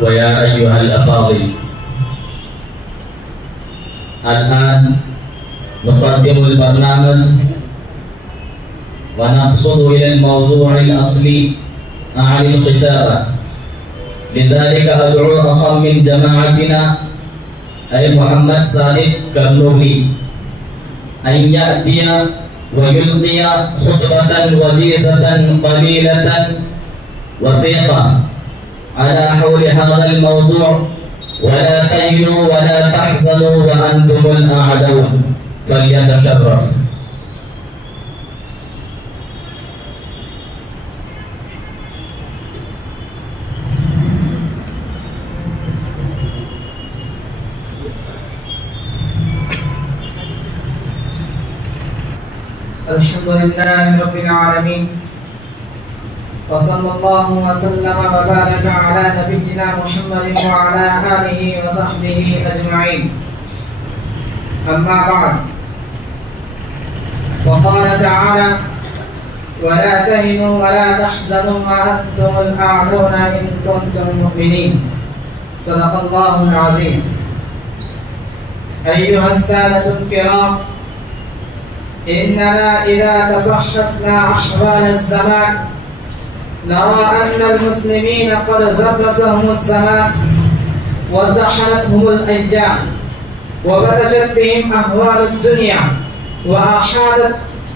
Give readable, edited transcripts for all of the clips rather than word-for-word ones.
ويا أيها الأفاضل، الآن نقدم البرنامج ونقصد إلى الموضوع الأصلي عن الخطابة. لذلك أدعو أخا من جماعتنا أي محمد صادق كرنوبي أن يأتي ويلقي خطبة وجيزة قليلة وثيقة على حول هذا الموضوع: ولا تهنوا ولا تحزنوا وأنتم الأعلون. فليتشرف. الحمد لله رب العالمين، وصلى الله وسلم وبارك على نبينا محمد وعلى آله وصحبه أجمعين. أما بعد، وقال تعالى: ولا تهنوا ولا تحزنوا وأنتم الأعلون إن كنتم مؤمنين. صدق الله العظيم. أيها السادة الكرام، إننا إذا تفحصنا أحوال الزمان نرى أن المسلمين قد زرسهم الزمان وازدحمتهم الأيام وبتشت بهم أهوال الدنيا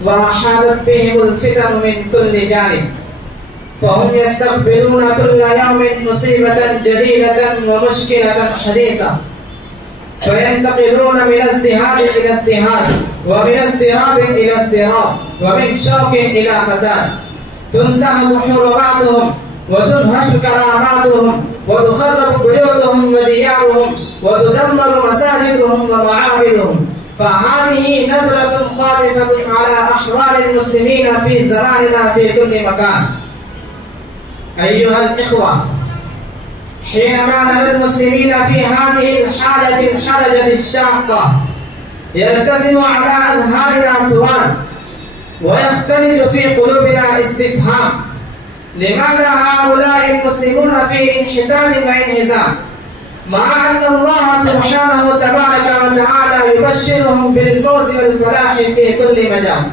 وأحاطت بهم الفتن من كل جانب، فهم يستقبلون كل يوم مصيبة جديدة ومشكلة حديثة، فينتقلون من ازدهاد إلى ازدهاد، ومن اضطراب إلى اضطراب، ومن شوق إلى قتال. تنتهك حرماتهم وتنهش كراماتهم وتخرب بيوتهم وديارهم وتدمر مساجدهم ومعابدهم. فهذه نزلة خاطفة على أحوال المسلمين في زماننا في كل مكان. أيها الإخوة، حينما نرى المسلمين في هذه الحالة الحرجة الشاقة يلتزم على أذهاننا سؤال ويختلج في قلوبنا استفهام: لماذا هؤلاء المسلمون في انحطاط وانهزام، مع أن الله سبحانه تبارك وتعالى يبشرهم بالفوز والفلاح في كل مجال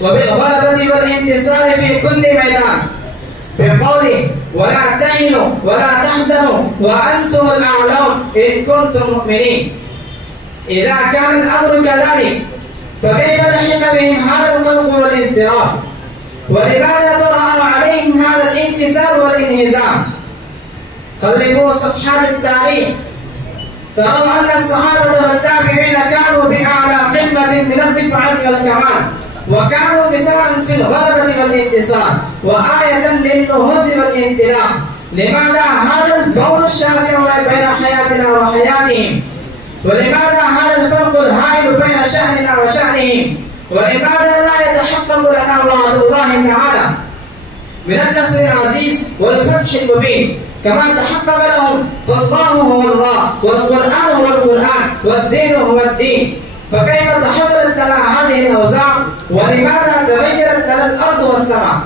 وبالغلبة والانتصار في كل ميدان بقوله: ولا تهنوا ولا تحزنوا وأنتم الأعلون إن كنتم مؤمنين. إذا كان الأمر كذلك، فكيف لحق بهم هذا القلق والاضطراب؟ ولماذا طرأ عليهم هذا الانكسار والانهزام؟ قلبوا صفحات التاريخ تروا أن الصحابة والتابعين كانوا بأعلى قمة من الرفعة والكمال، وكانوا مثالا في الغلبة والانتصار وآية للنهوض والانطلاق. لماذا هذا البون الشاسع بين حياتنا وحياتهم؟ ولماذا هذا الفرق الهائل بين شأننا وشأنهم؟ ولماذا لا يتحقق لنا وعد الله تعالى من النصر العزيز والفتح المبين كما تحقق لهم؟ فالله هو الله، والقرآن هو القرآن، والدين هو الدين. فكيف تحولت لنا هذه الأوزاع؟ ولماذا تغيرت لنا الأرض والسماء؟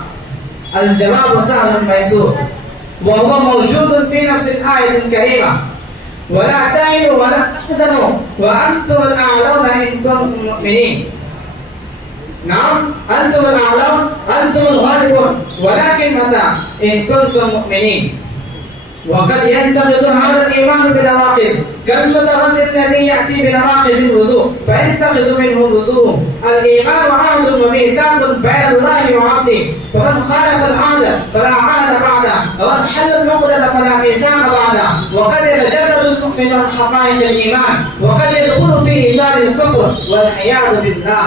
الجواب سهل ميسور، وهو موجود في نفس الآية الكريمة: ولا تهنوا ولا تحزنوا وأنتم الأعلون إن كنتم مؤمنين. نعم، أنتم الأعلون، أنتم الغالبون، ولكن متى؟ إن كنتم مؤمنين. وقد ينتقص هذا الإيمان بنواقص كالمتغذي الذي يأتي بنواقص الوضوء فينتقص منه الوضوء. الإيمان عهد وميثاق بين الله وعبده، فمن خالف العهد فلا عهد بعده، ومن حل العقدة فلا ميثاق بعده. وقد يتجرد المؤمن عن حقائق الإيمان، وقد يدخل في إطار الكفر والعياذ بالله.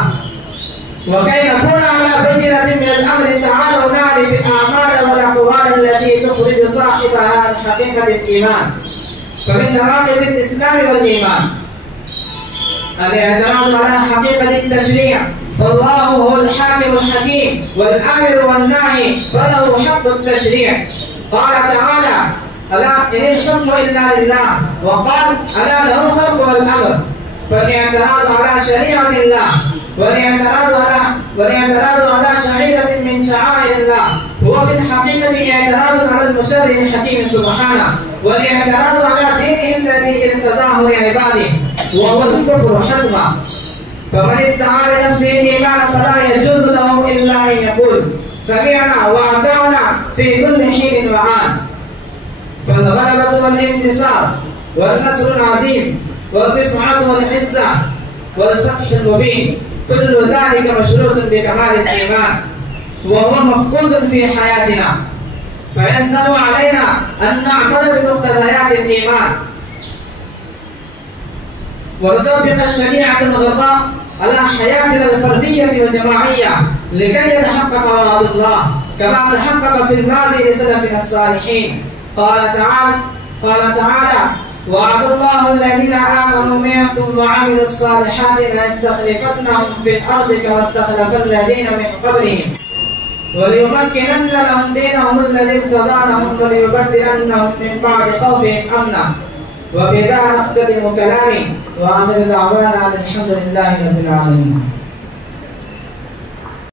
وكي نكون على بينة من الأمر تعالوا نعرف الأعمال والأقوال التي تخرج صاحبها عن حقيقة الإيمان. فمن نواقض الإسلام والإيمان الاعتراض على حقيقة التشريع، فالله هو الحاكم الحكيم والآمر والناهي، فله حق التشريع. قال تعالى: ألا إن الحكم إلا لله، وقال: ألا له الخلق والأمر. فالاعتراض على شريعة الله والاعتراض على شعيرة من شعائر الله هو في الحقيقة اعتراض على المشرع الحكيم سبحانه، والاعتراض على دينه الذي ارتضاه لعباده، وهو الكفر حتما. فمن ادعى لنفسه الإيمان فلا يجوز له إلا أن يقول سمعنا وأطعنا في كل حين وآن. فالغلبة والانتصار والنصر العزيز والرفعة والعزة والفتح المبين كل ذلك مشروط بكمال الإيمان، وهو مفقود في حياتنا، فيلزم علينا أن نعمل بمقتضيات الإيمان ونطبق الشريعة الغراء على حياتنا الفردية والجماعية لكي يتحقق وعد الله كما تحقق في الماضي لسلفنا الصالحين. قال تعالى: وعد الله الذين آمنوا منكم وعملوا الصالحات ليستخلفنهم في الأرض كما استخلف الذين من قبلهم وليمكنن لهم دينهم الذي ارتضى لهم وليبدلنهم من بعد خوفهم أمنا. وبذا أختتم كلامي، وآخر دعوانا الحمد لله رب العالمين.